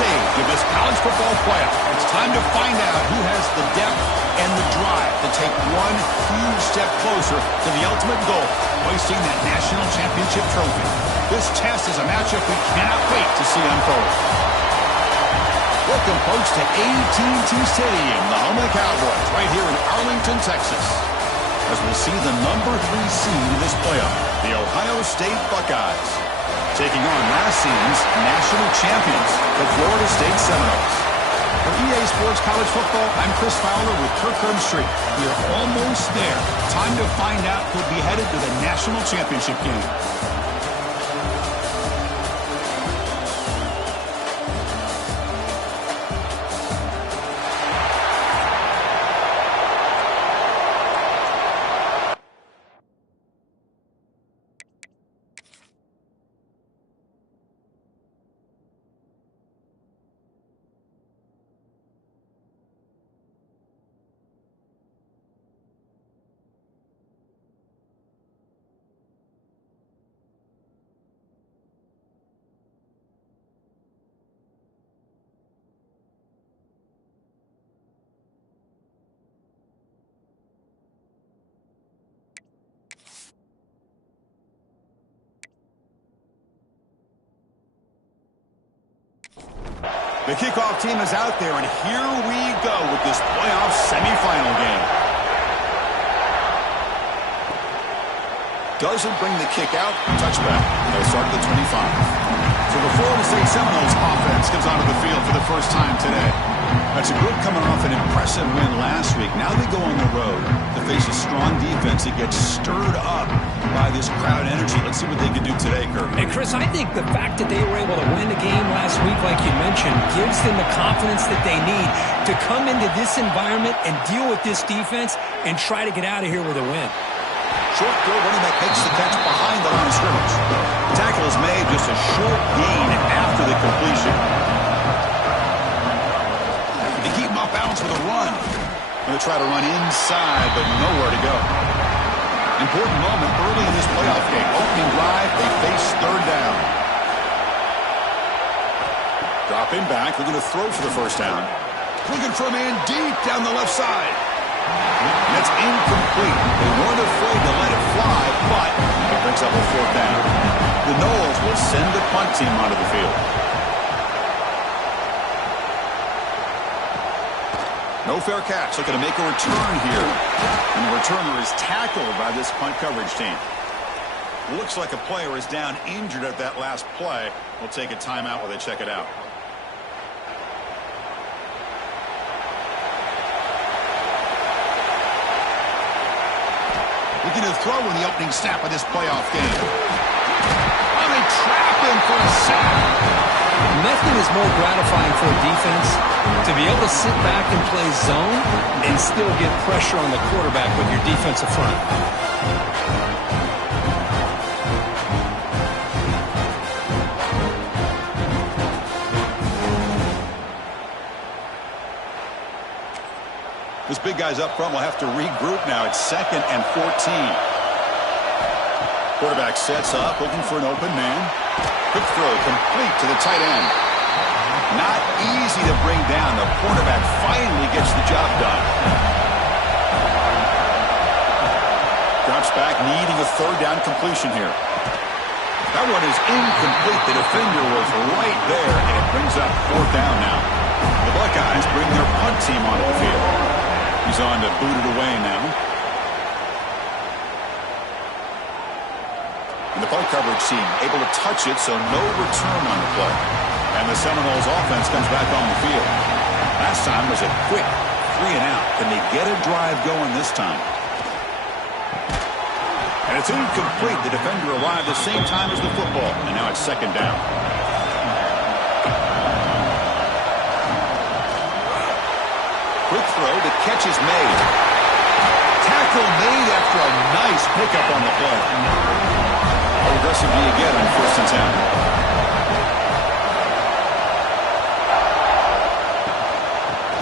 stage of this college football playoff. It's time to find out who has the depth and the drive to take one huge step closer to the ultimate goal, hoisting that national championship trophy. This test is a matchup we cannot wait to see unfold. Welcome, folks, to AT&T Stadium, the home of the Cowboys, right here in Arlington, Texas, as we'll see the number 3 seed in this playoff, the Ohio State Buckeyes, taking on last season's national champions, the Florida State Seminoles. For EA Sports College Football, I'm Chris Fowler with Kirk Herbstreit. We are almost there. Time to find out who'll be headed to the national championship game. The kickoff team is out there, and here we go with this playoff semifinal game. Doesn't bring the kick out. Touchback. They'll start at the 25. So the Florida State Seminoles offense comes onto the field for the first time today. That's a group coming off an impressive win last week. Now they go on the road to face a strong defense that gets stirred up by this crowd energy. Let's see what they can do today, Kirk. And Chris, I think the fact that they were able to win the game last week, like you mentioned, gives them the confidence that they need to come into this environment and deal with this defense and try to get out of here with a win. Short throw, running back makes the catch behind the line of scrimmage. The tackle is made, just a short gain after the completion. They keep him off balance with a run. Going to try to run inside, but nowhere to go. Important moment early in this playoff game. Opening drive, they face third down. Dropping back, looking to throw for the first down. Looking for a man deep down the left side. That's incomplete. They weren't afraid to let it fly, but it brings up a fourth down. The Noles will send the punt team onto the field. No fair catch. Looking to make a return here. And the returner is tackled by this punt coverage team. Looks like a player is down injured at that last play. We'll take a timeout while they check it out. Looking to throw in the opening snap of this playoff game. Oh, they trap him for a sack. Nothing is more gratifying for a defense to be able to sit back and play zone and still get pressure on the quarterback with your defensive front. This big guy's up front will have to regroup now. It's 2nd and 14. Quarterback sets up, looking for an open man. Quick throw, complete to the tight end. Not easy to bring down. The quarterback finally gets the job done. Drops back, needing a third down completion here. That one is incomplete. The defender was right there, and it brings up fourth down now. The Buckeyes bring their punt team onto the field. He's on to boot it away now. And the punt coverage team able to touch it, so no return on the play. And the Seminoles offense comes back on the field. Last time was a quick 3 and out. Can they get a drive going this time? And it's incomplete. The defender alive the same time as the football. And now it's 2nd down. Quick throw, the catch is made. Tackle made after a nice pickup on the play. How aggressive do you get on 1st and 10?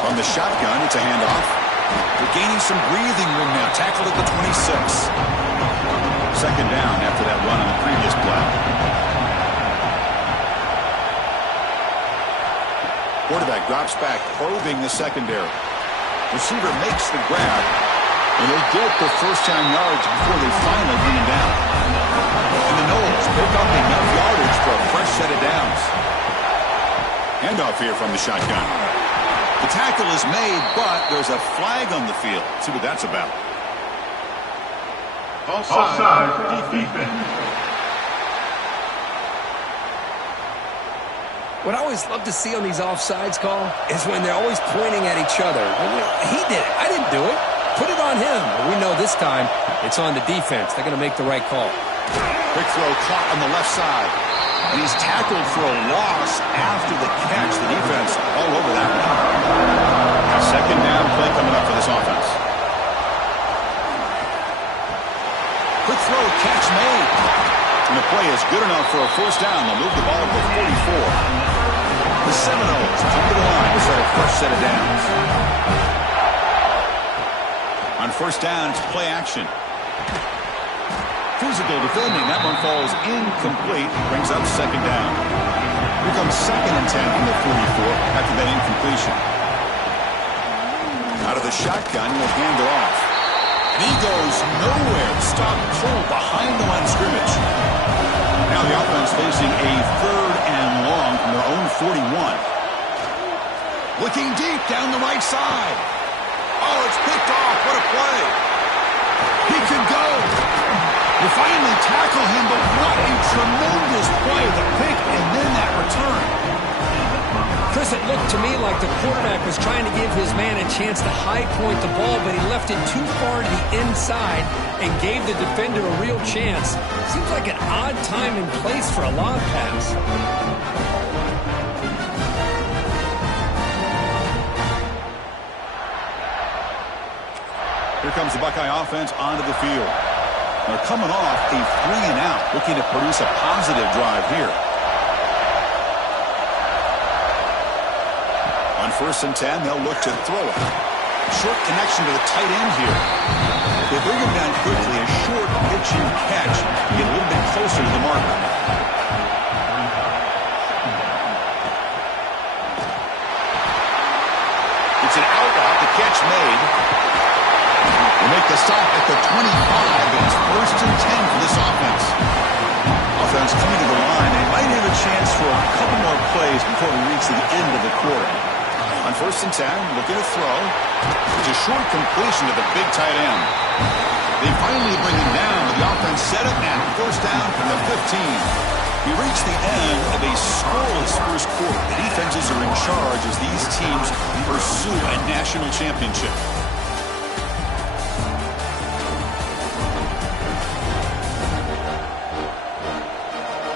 From the shotgun, it's a handoff. They're gaining some breathing room now. Tackled at the 26. 2nd down after that run on the previous play. Quarterback drops back, probing the secondary. Receiver makes the grab, and they'll get the first down yards before they finally bring him down. And the Knowles pick up enough yardage for a fresh set of downs. Handoff here from the shotgun. The tackle is made, but there's a flag on the field. Let's see what that's about. Offside for defense. What I always love to see on these offsides call is when they're always pointing at each other. He did it. I didn't do it. Put it on him. But we know this time it's on the defense. They're going to make the right call. Quick throw caught on the left side. And he's tackled for a loss after the catch. The defense all over that one. Second down play coming up for this offense. Quick throw, catch made. And the play is good enough for a first down. They'll move the ball up to 44. The Seminoles come to the line to start a fresh set of downs. On first down, it's play action. Physical defending. That one falls incomplete. Brings up second down. Here comes 2nd and 10 from the 44 after that incompletion. Out of the shotgun, he'll hand it off. And he goes nowhere. Stop cold behind the line of scrimmage. Now the offense facing a 3rd and long from their own 41. Looking deep down the right side. Oh, it's picked off. What a play. He can go. They finally tackle him, but what a tremendous play. The pick and then that return. Chris, it looked to me like the quarterback was trying to give his man a chance to high point the ball, but he left it too far to the inside and gave the defender a real chance. Seems like an odd time and place for a lob pass. Here comes the Buckeye offense onto the field. They're coming off a 3-and-out, looking to produce a positive drive here. On 1st and 10, they'll look to throw it. Short connection to the tight end here. They bring him down quickly. A short pitching catch to get a little bit closer to the marker. It's an out route. The catch made. They make the stop at the 25, but it's 1st and 10 for this offense. Offense coming to the line. They might have a chance for a couple more plays before we reach the end of the quarter. On 1st and 10, looking to throw. It's a short completion to the big tight end. They finally bring him down, but the offense set it at 1st down from the 15. We reach the end of a scoreless first quarter. The defenses are in charge as these teams pursue a national championship.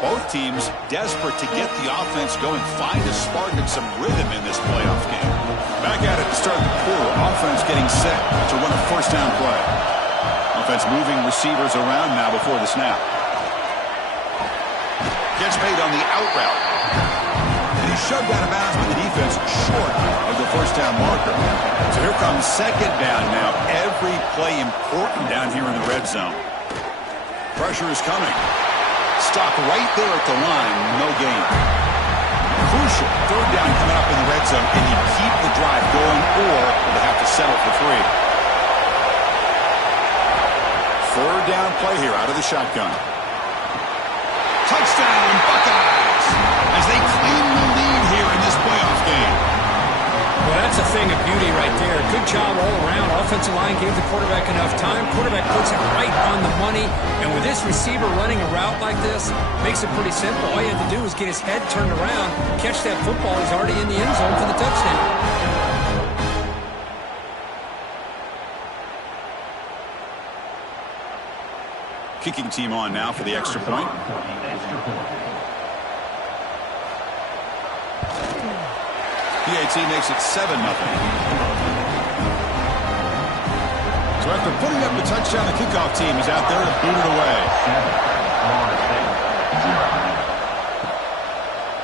Both teams desperate to get the offense going, find a spark and some rhythm in this playoff game. Back at it to start the quarter. Offense getting set to run a first down play. Offense moving receivers around now before the snap. Catch made on the out route. And he's shoved out of bounds by the defense short of the first down marker. So here comes second down now. Every play important down here in the red zone. Pressure is coming. Stop right there at the line. No gain. Crucial. 3rd down coming up in the red zone. Can you keep the drive going, or will they have to settle for 3? 3rd down play here out of the shotgun. Touchdown, Buckeyes, as they claim the lead here in this playoff game. Well, that's a thing of beauty right there. Good job all around. Offensive line gave the quarterback enough time. Quarterback puts it right on the money. And with this receiver running a route like this, makes it pretty simple. All you have to do is get his head turned around, catch that football. He's already in the end zone for the touchdown. Kicking team on now for the extra point. PAT makes it 7-0. So after putting up the touchdown, the kickoff team is out there to boot it away.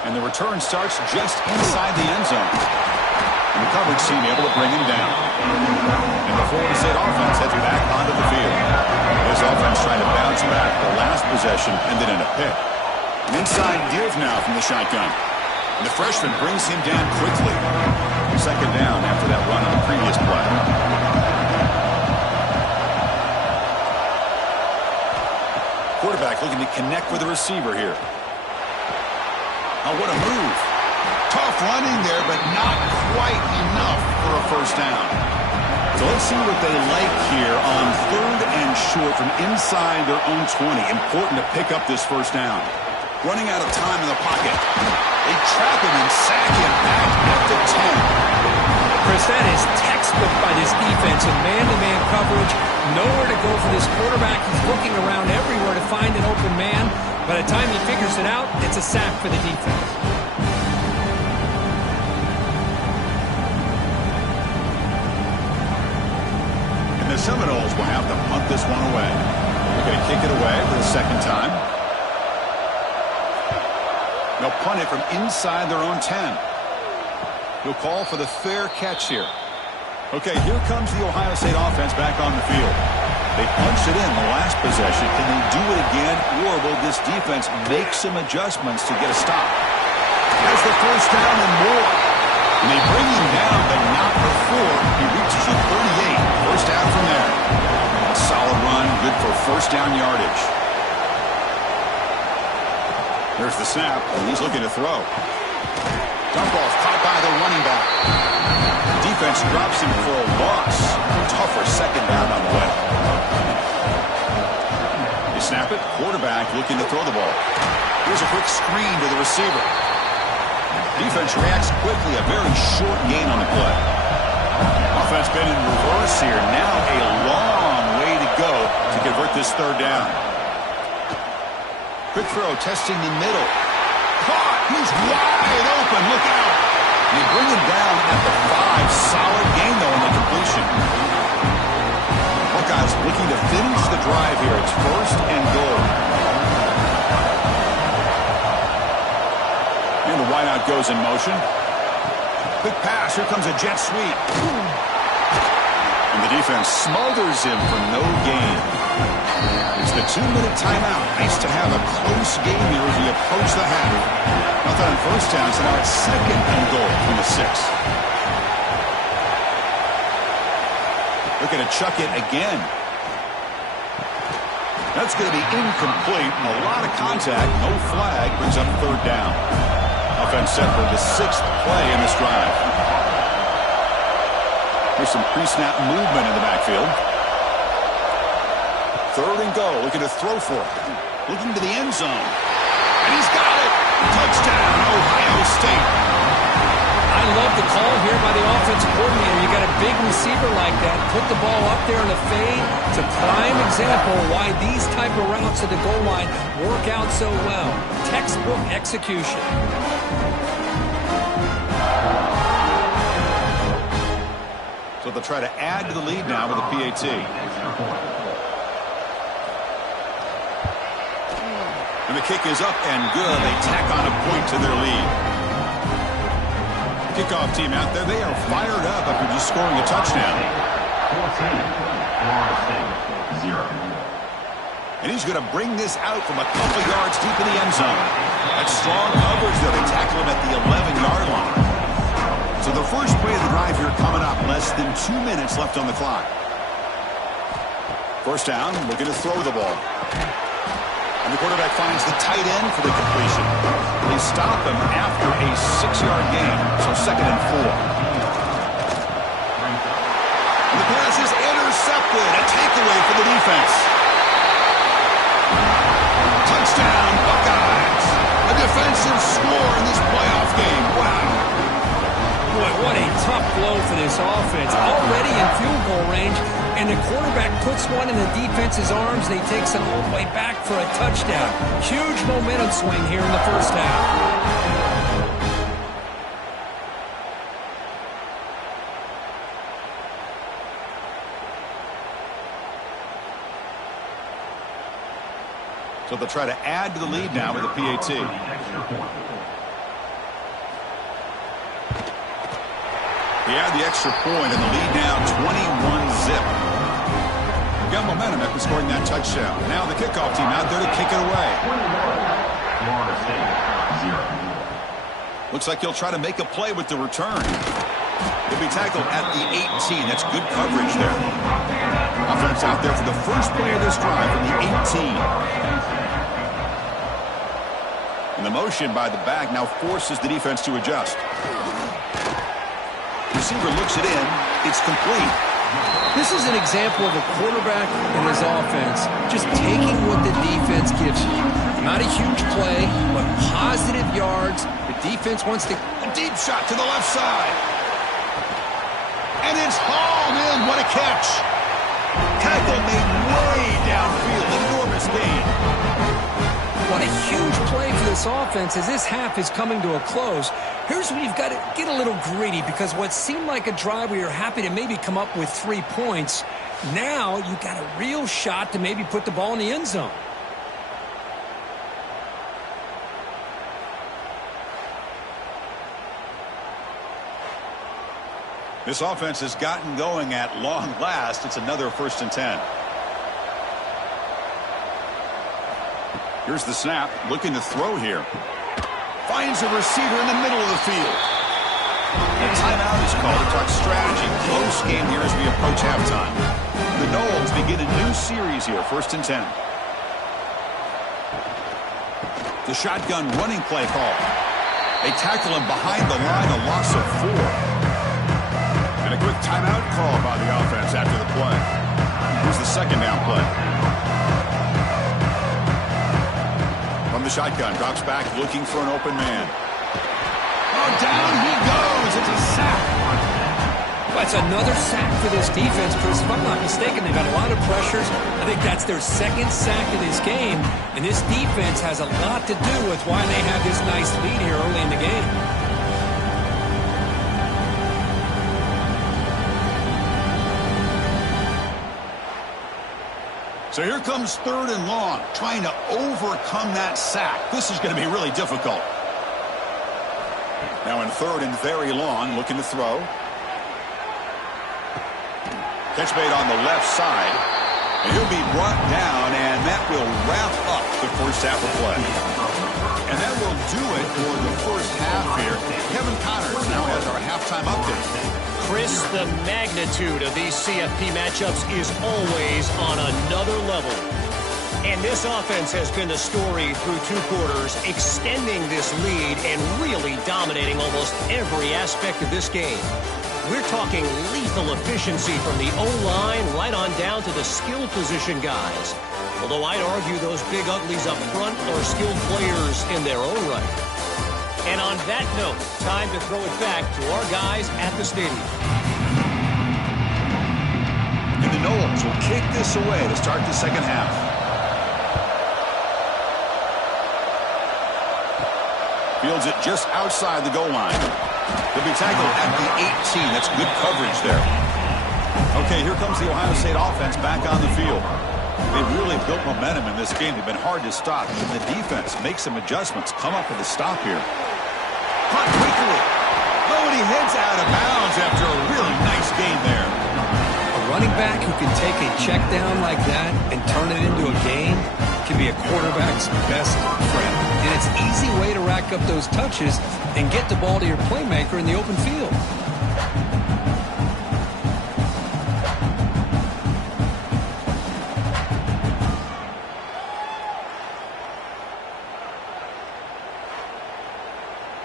And the return starts just inside the end zone. And the coverage team able to bring him down. And the Florida State offense heads back onto the field. This offense trying to bounce back. The last possession ended in a pick. An inside give now from the shotgun. And the freshman brings him down quickly. Second down after that run on the previous play. Quarterback looking to connect with the receiver here. Oh, what a move. Tough running there, but not quite enough for a first down. So let's see what they like here on 3rd and short from inside their own 20. Important to pick up this first down. Running out of time in the pocket. They trap him and sack him back at the 10. Chris, that is textbook by this defense in man-to-man coverage. Nowhere to go for this quarterback. He's looking around everywhere to find an open man. By the time he figures it out, it's a sack for the defense. And the Seminoles will have to punt this one away. They're going to kick it away for the second time. They'll punt it from inside their own 10. He'll call for the fair catch here. Okay, here comes the Ohio State offense back on the field. They punched it in the last possession. Can they do it again, or will this defense make some adjustments to get a stop? Has the first down and more. And they bring him down, but not before he reaches the 38. First down from there. A solid run, good for first down yardage. There's the snap, and he's looking to throw. Dump off caught by the running back. Defense drops him for a loss. Tougher second down on the way. They snap it. Quarterback looking to throw the ball. Here's a quick screen to the receiver. Defense reacts quickly. A very short gain on the play. Offense been in reverse here. Now a long way to go to convert this third down. Quick throw, testing the middle. Caught! He's wide open. Look out! They bring him down at the 5. Solid gain, though, in the completion. Buckeyes looking to finish the drive here. It's 1st and goal. And the wideout goes in motion. Quick pass. Here comes a jet sweep. And the defense smothers him for no gain. It's the 2-minute timeout. Nice to have a close game here as we approach the half. Nothing on first down, so now it's 2nd and goal from the 6. Looking to chuck it again. That's going to be incomplete. A lot of contact. No flag. Brings up 3rd down. Offense set for the 6th play in this drive. There's some pre-snap movement in the backfield. 3rd and goal, looking to throw for it. Looking to the end zone. And he's got it! Touchdown, Ohio State. I love the call here by the offensive coordinator. You got a big receiver like that. Put the ball up there in a fade. It's a prime example why these type of routes to the goal line work out so well. Textbook execution. So they'll try to add to the lead now with a PAT. And the kick is up and good. They tack on a point to their lead. Kickoff team out there. They are fired up after just scoring a touchdown. And he's going to bring this out from a couple yards deep in the end zone. That's strong coverage, though. They tackle him at the 11-yard line. So the first play of the drive here coming up. Less than 2 minutes left on the clock. First down. Looking to throw the ball. And the quarterback finds the tight end for the completion. They stop him after a 6-yard gain, so 2nd and 4. And the pass is intercepted. A takeaway for the defense. Touchdown, Buckeyes. A defensive score in this playoff game. Wow. Boy, what a tough blow for this offense. Already in field goal range, and the quarterback puts one in the defense's arms. They takes it all the way back for a touchdown. Huge momentum swing here in the first half. So they'll try to add to the lead now with a PAT. They add the extra point, and the lead now 21-zip. Got momentum after scoring that touchdown. Now the kickoff team out there to kick it away. Looks like he'll try to make a play with the return. He'll be tackled at the 18. That's good coverage there. Offense out there for the first play of this drive from the 18. And the motion by the back now forces the defense to adjust. Receiver looks it in. It's complete. This is an example of a quarterback and his offense just taking what the defense gives you. Not a huge play, but positive yards. The defense wants to... A deep shot to the left side. And it's hauled in. What a catch. Tackle made way downfield. Enormous gain. What a huge play for this offense as this half is coming to a close. Here's where you've got to get a little greedy, because what seemed like a drive where you're happy to maybe come up with 3 points, now you've got a real shot to maybe put the ball in the end zone. This offense has gotten going at long last. It's another 1st and 10. Here's the snap, looking to throw here. Finds a receiver in the middle of the field. A timeout is called to talk strategy. Close game here as we approach halftime. The Noles begin a new series here, 1st and 10. The shotgun running play call. They tackle him behind the line, a loss of 4. And a quick timeout call by the offense after the play. Here's the 2nd down play. From the shotgun, drops back, looking for an open man. Oh, down he goes. It's a sack. That's another sack for this defense, Chris. If I'm not mistaken, they've got a lot of pressures. I think that's their 2nd sack of this game. And this defense has a lot to do with why they have this nice lead here early in the game. So here comes 3rd and long, trying to overcome that sack. This is going to be really difficult. Now in 3rd and very long, looking to throw. Catch made on the left side. And he'll be brought down, and that will wrap up the first half of play. And that will do it for the first half here. Kevin Connors now has our halftime update. Chris, the magnitude of these CFP matchups is always on another level. And this offense has been the story through 2 quarters, extending this lead and really dominating almost every aspect of this game. We're talking lethal efficiency from the O-line right on down to the skill position guys. Although I'd argue those big uglies up front are skilled players in their own right. And on that note, time to throw it back to our guys at the stadium. And the Noles will kick this away to start the second half. Fields it just outside the goal line. He'll be tackled at the 18. That's good coverage there. Okay, here comes the Ohio State offense back on the field. They've really built momentum in this game. They've been hard to stop. And the defense makes some adjustments, come up with a stop here. Caught quickly. Oh, and he heads out of bounds after a really nice game there. A running back who can take a check down like that and turn it into a gain can be a quarterback's best friend. And it's an easy way to rack up those touches and get the ball to your playmaker in the open field.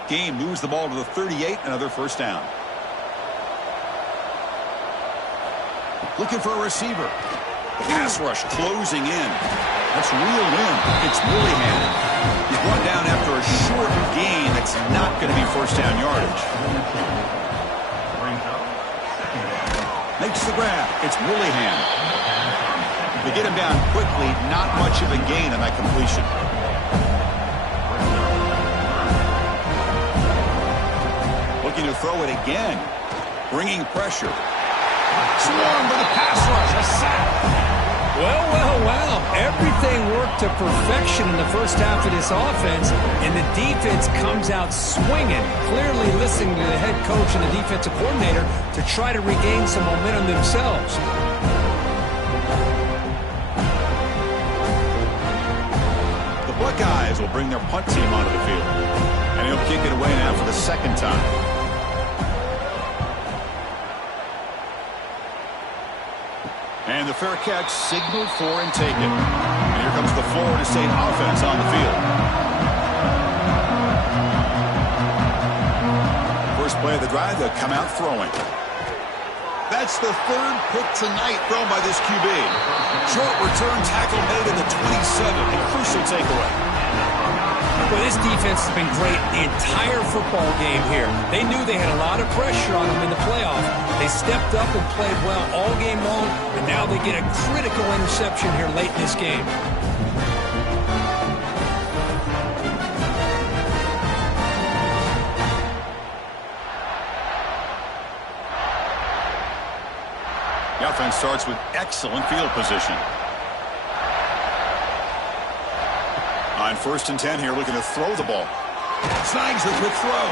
Game moves the ball to the 38, another 1st down. Looking for a receiver. The pass rush closing in. That's reeled in. It's Willingham. He's brought down after a short gain. That's not going to be 1st down yardage. Makes the grab. It's Willingham. They get him down quickly. Not much of a gain on that completion. Looking to throw it again. Bringing pressure. Swarmed by the pass rush. A sack. Well, well, well. Everything worked to perfection in the first half of this offense, and the defense comes out swinging, clearly listening to the head coach and the defensive coordinator to try to regain some momentum themselves. The Buckeyes guys will bring their punt team onto the field. And he'll kick it away now for the second time. And the fair catch signaled for and taken. And here comes the Florida State offense on the field. First play of the drive, they'll come out throwing. That's the third pick tonight thrown by this QB. Short return tackle made in the 27. A crucial takeaway. Well, this defense has been great the entire football game here. They knew they had a lot of pressure on them in the playoff. They stepped up and played well all game long, and now they get a critical interception here late in this game. The offense starts with excellent field position. On 1st and 10 here, looking to throw the ball. Snags the quick throw.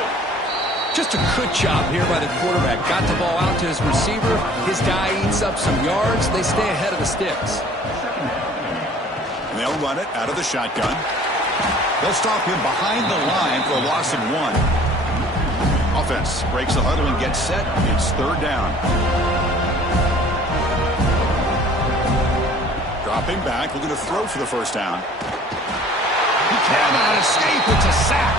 Just a good job here by the quarterback. Got the ball out to his receiver. His guy eats up some yards. They stay ahead of the sticks. And they'll run it out of the shotgun. They'll stop him behind the line for a loss of 1. Offense breaks the huddle and gets set. It's 3rd down. Dropping back, looking to throw for the first down. He cannot escape. It's a sack.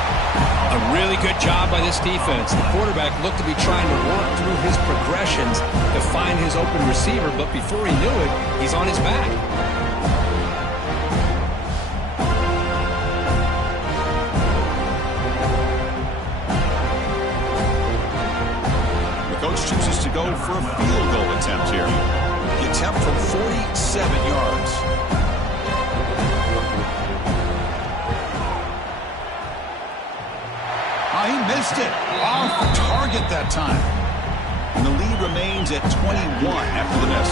A really good job by this defense. The quarterback looked to be trying to work through his progressions to find his open receiver, but before he knew it, he's on his back. The coach chooses to go for a field goal attempt here. The attempt from 47 yards. He missed it. Off target that time. And the lead remains at 21 after the miss.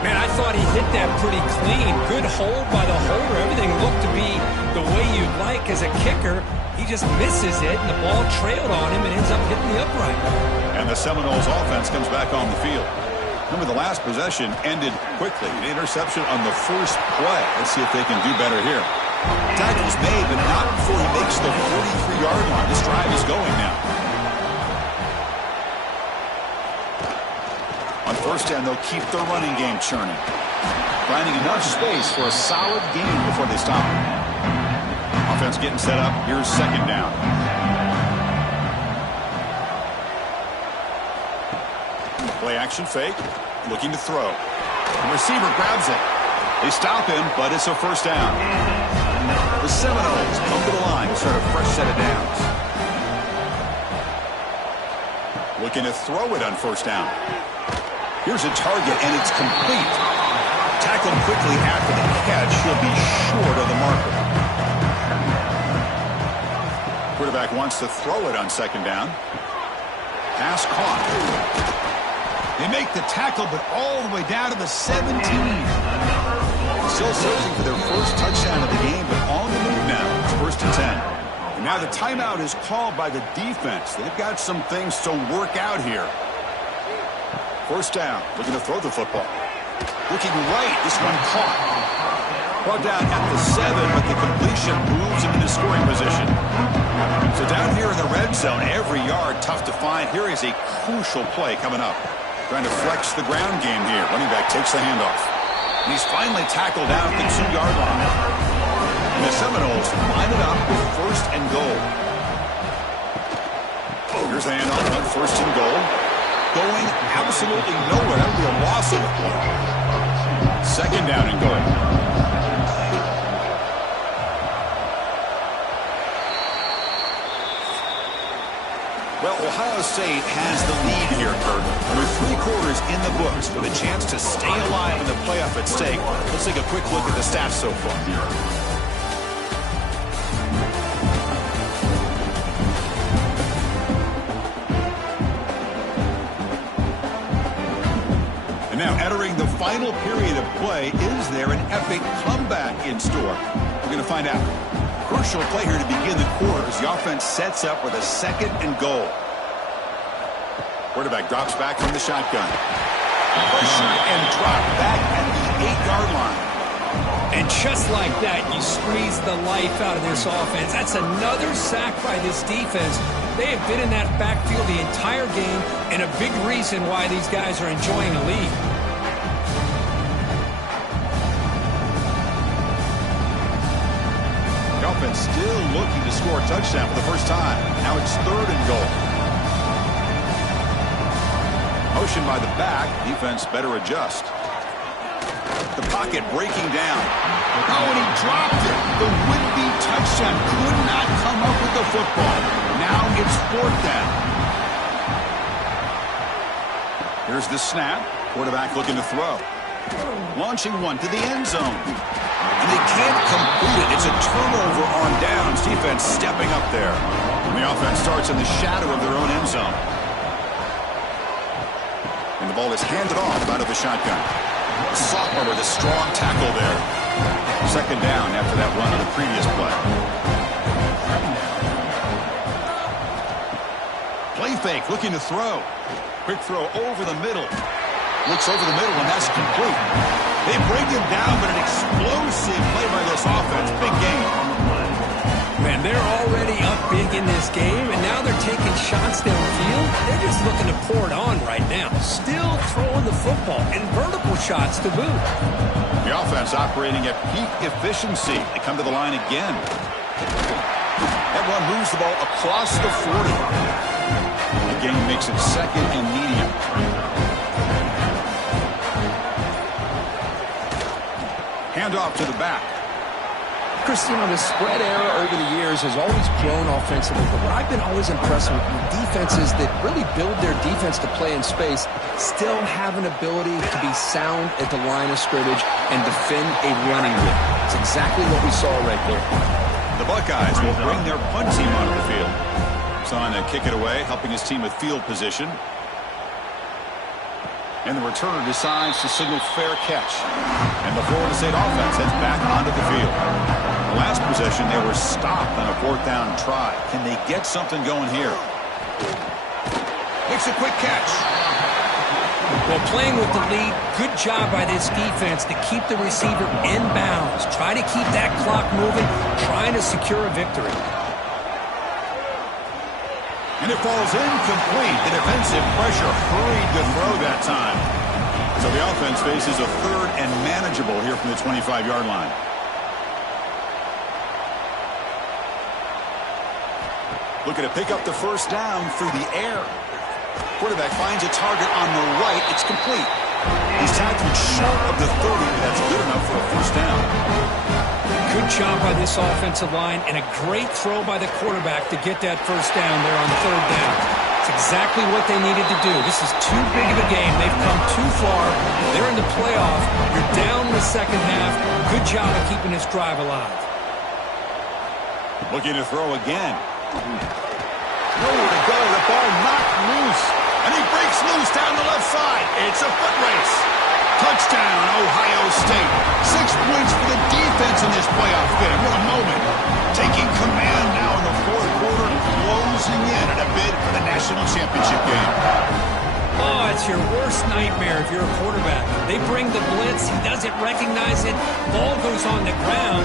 Man, I thought he hit that pretty clean. Good hold by the holder. Everything looked to be the way you'd like as a kicker. He just misses it, and the ball trailed on him and ends up hitting the upright. And the Seminoles offense comes back on the field. Remember, the last possession ended quickly. An interception on the first play. Let's see if they can do better here. Tackle's made, but not before he makes the 43-yard line. This drive is going now. On 1st down, they'll keep their running game churning. Finding enough space for a solid gain before they stop him. Offense getting set up. Here's 2nd down. Play action fake. Looking to throw. The receiver grabs it. They stop him, but it's a 1st down. The Seminoles come to the line to start a fresh set of downs. Looking to throw it on 1st down. Here's a target, and it's complete. Tackled quickly after the catch. He'll be short of the marker. Quarterback wants to throw it on 2nd down. Pass caught. They make the tackle, but all the way down to the 17. Still searching for their first touchdown of the game, but on the move now. It's 1st and 10. And now the timeout is called by the defense. They've got some things to work out here. 1st down, looking to throw the football. Looking right, this one caught. Brought down at the 7, but the completion moves him into scoring position. So down here in the red zone, every yard tough to find. Here is a crucial play coming up. Trying to flex the ground game here. Running back takes the handoff. And he's finally tackled down at the 2-yard line. And the Seminoles line it up with 1st and goal. Here's the handoff on 1st and goal. Going absolutely nowhere. That would be a loss of a play. 2nd down and goal. Well, Ohio State has the lead here, Kurt. With 3 quarters in the books with a chance to stay alive in the playoff at stake. Let's take a quick look at the stats so far. And now entering the final period of play, is there an epic comeback in store? We're going to find out. Crucial play here to begin the quarters. The offense sets up with a 2nd and goal. Quarterback drops back from the shotgun. Pressure and drop back at the 8-yard line. And just like that, you squeeze the life out of this offense. That's another sack by this defense. They have been in that backfield the entire game, and a big reason why these guys are enjoying a lead. The offense still looking to score a touchdown for the first time. Now it's 3rd and goal. Motion by the back. Defense better adjust. The pocket breaking down. Oh, and he dropped it. The would-be touchdown could not come up with the football. Now it's 4th down. Here's the snap. Quarterback looking to throw. Launching one to the end zone. And they can't complete it. It's a turnover on downs. Defense stepping up there. And the offense starts in the shadow of their own end zone. And the ball is handed off out of the shotgun. Sophomore with a strong tackle there. 2nd down after that run on the previous play. Play fake, looking to throw. Quick throw over the middle. Looks over the middle, and that's complete. They bring him down, but an explosive play by this offense. Big game. Man, they're already up big in this game, and now they're taking shots downfield. They're just looking to pour it on right now. Still throwing the football, and vertical shots to boot. The offense operating at peak efficiency. They come to the line again. That one moves the ball across the 40. The game makes it 2nd and medium. Handoff to the back. Chris, you know, the spread era over the years has always grown offensively, but what I've been always impressed with defenses that really build their defense to play in space still have an ability to be sound at the line of scrimmage and defend a running game. It's exactly what we saw right there. The Buckeyes will bring their punt team onto the field. Son to kick it away, helping his team with field position. And the returner decides to signal fair catch. And the Florida State offense heads back onto the field. The last possession, they were stopped on a 4th down try. Can they get something going here? Makes a quick catch. Well, playing with the lead, good job by this defense to keep the receiver in bounds. Try to keep that clock moving, trying to secure a victory. And it falls incomplete. The defensive pressure hurried to throw that time. So the offense faces a 3rd and manageable here from the 25-yard line. Looking to pick up the 1st down through the air. Quarterback finds a target on the right. It's complete. He's tackled short of the 30, but that's good enough for a 1st down. Good job by this offensive line, and a great throw by the quarterback to get that 1st down there on the 3rd down. It's exactly what they needed to do. This is too big of a game. They've come too far. They're in the playoff. You're down in the 2nd half. Good job of keeping this drive alive. Looking to throw again. Nowhere to go. The ball knocked loose. And he breaks loose down the left side. It's a foot race. Touchdown, Ohio State. 6 points for the defense in this playoff game. What a moment. Taking command now in the 4th quarter, closing in at a bid for the national championship game. Oh, it's your worst nightmare if you're a quarterback. They bring the blitz. He doesn't recognize it. Ball goes on the ground.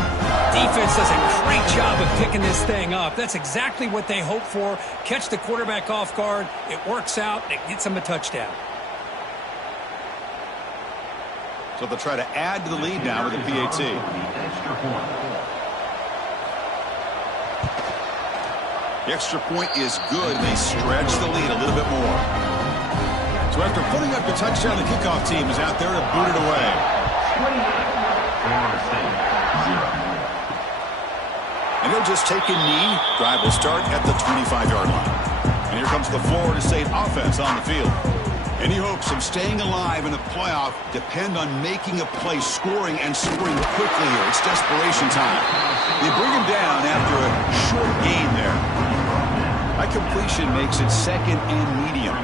Defense does a great job of picking this thing up. That's exactly what they hope for. Catch the quarterback off guard. It works out. It gets them a touchdown. So they'll try to add to the lead now with the PAT. The extra point is good. They stretch the lead a little bit more. So after putting up the touchdown, the kickoff team is out there to boot it away. And they'll just take a knee. Drive will start at the 25-yard line. And here comes the Florida State offense on the field. Any hopes of staying alive in the playoff depend on making a play, scoring, and scoring quickly here. It's desperation time. They bring him down after a short gain there. That completion makes it 2nd and medium.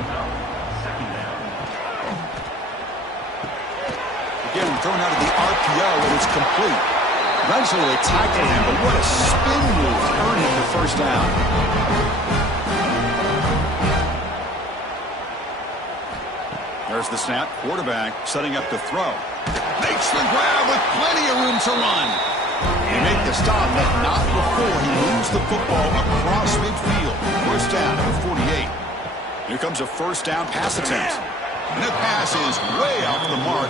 Again, thrown out of the RPO, and it's complete. Eventually they tackle him, but what a spin move to earn him the 1st down. There's the snap. Quarterback setting up to throw. Makes the grab with plenty of room to run. They make the stop, but not before he moves the football across midfield. First down at the 48. Here comes a first down pass attempt. And the pass is way off the mark.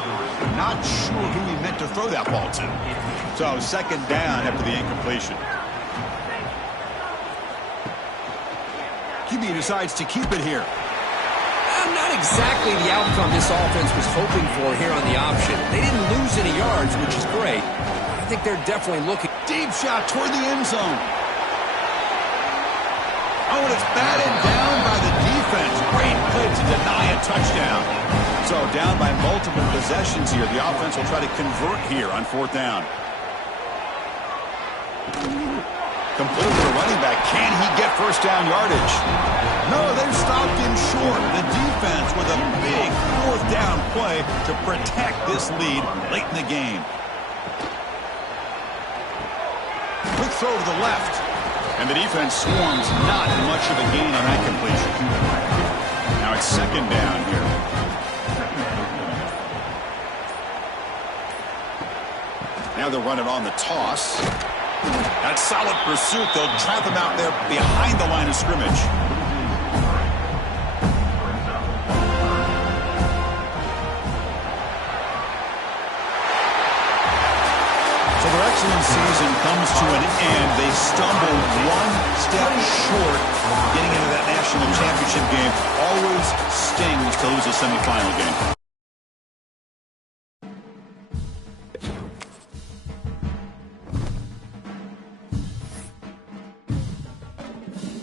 Not sure who he meant to throw that ball to. So second down after the incompletion. QB decides to keep it here. Not exactly the outcome this offense was hoping for here on the option. They didn't lose any yards, which is great. I think they're definitely looking. Deep shot toward the end zone. Oh, and it's batted down by the defense. Great play to deny a touchdown. So down by multiple possessions here. The offense will try to convert here on fourth down. Complete to the running back. Can he get first down yardage? No, they've stopped him short. The defense with a big fourth down play to protect this lead late in the game. Quick throw to the left. And the defense swarms not much of a gain on that completion. Now it's second down here. Now they'll run it on the toss. That's solid pursuit. They'll trap him out there behind the line of scrimmage. So their excellent season comes to an end. They stumble one step short of getting into that national championship game. Always stings to lose a semifinal game.